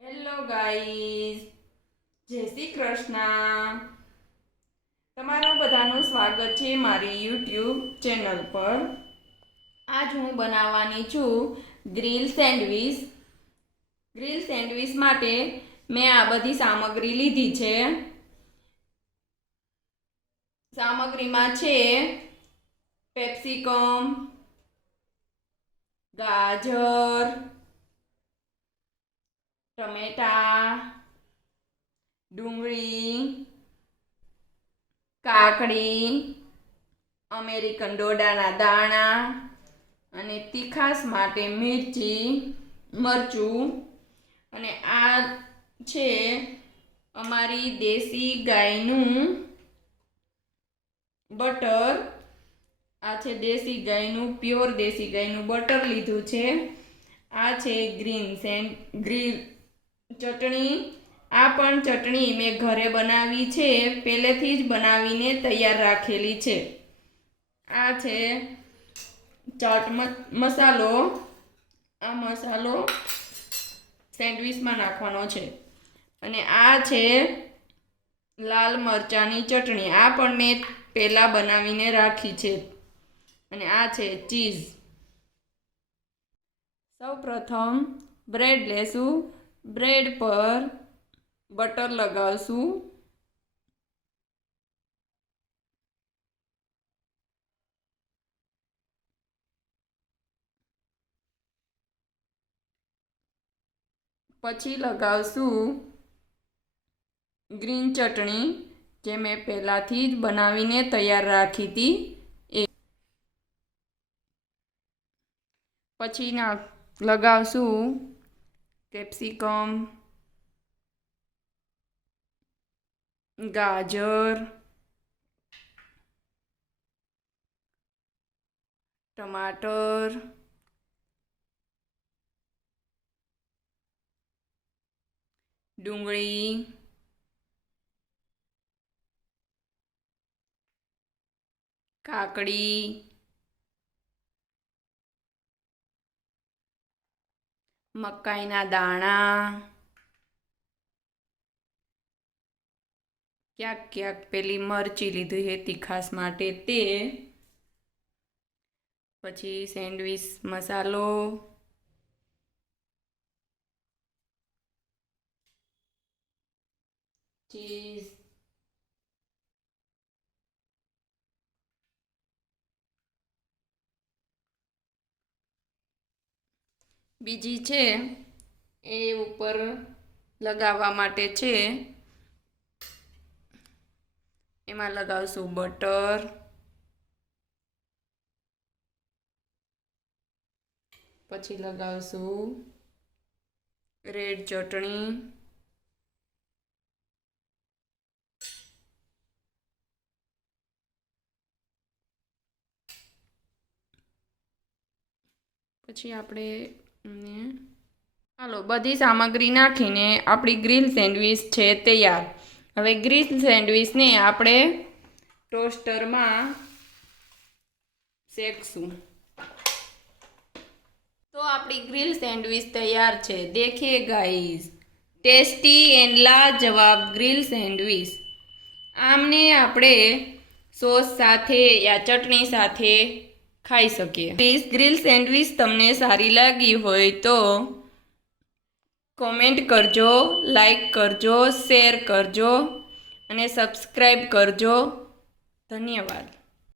Hello guys, જય શ્રી કૃષ્ણ. તમારું બધાનું સ્વાગત છે મારી યુટ્યુબ ચેનલ પર. આજ હું બનાવવાની છું ગ્રીલ સેન્ડવીચ. ગ્રીલ સેન્ડવીચ માટે મેં આ બધી સામગ્રી લીધી છે. સામગ્રીમાં છે પેપ્સિકમ, ગાજર, ટમેટા, ડુંગળી, કાકડી, અમેરિકન ડોડાના દાણા અને તીખાસ માટે મરચું. અને આ છે અમારી દેશી ગાયનું બટર. આ છે દેશી ગાયનું પ્યોર દેશી ગાયનું બટર લીધું છે. આ છે ગ્રીલ ચટણી. આ પણ ચટણી મેં ઘરે બનાવી છે, પહેલેથી જ બનાવીને તૈયાર રાખેલી છે. આ છે ચાટ મસાલો. આ મસાલો સેન્ડવીચમાં નાખવાનો છે. અને આ છે લાલ મરચાંની ચટણી. આ પણ મેં પહેલાં બનાવીને રાખી છે. અને આ છે ચીઝ. સૌપ્રથમ બ્રેડ લેશું. બ્રેડ પર બટર લગાવશું. પછી લગાવશું ગ્રીન ચટણી, જે મેં પહેલાંથી જ બનાવીને તૈયાર રાખી હતી એ. પછી લગાવશું કેપ્સિકમ, ગાજર, ટમાટર, ડુંગળી, કાકડી, મકાઈના દાણા, ક્યાંક પેલી મરચી લીધી છે તીખાસ માટે તે. પછી સેન્ડવીચ મસાલો, ચીઝ, બીજી છે એ ઉપર લગાવવા માટે છે. એમાં લગાવશું બટર, પછી લગાવશું રેડ ચટણી, પછી આપણે ચાલો બધી સામગ્રી નાખીને આપણી ગ્રીલ સેન્ડવીચ છે તૈયાર. હવે ગ્રીલ સેન્ડવીચને આપણે ટોસ્ટરમાં શેકશું. તો આપણી ગ્રીલ સેન્ડવીચ તૈયાર છે. દેખીએ ગાઈઝ, ટેસ્ટી એન્ડ લાજવાબ ગ્રીલ સેન્ડવીચ. આમને આપણે સોસ સાથે યા ચટણી સાથે ખાઈ શકીએ. પ્લીઝ ગ્રીલ સેન્ડવીચ તમને સારી લાગી હોય તો કોમેન્ટ કરજો, લાઈક કરજો, શેર કરજો અને સબસ્ક્રાઈબ કરજો. ધન્યવાદ.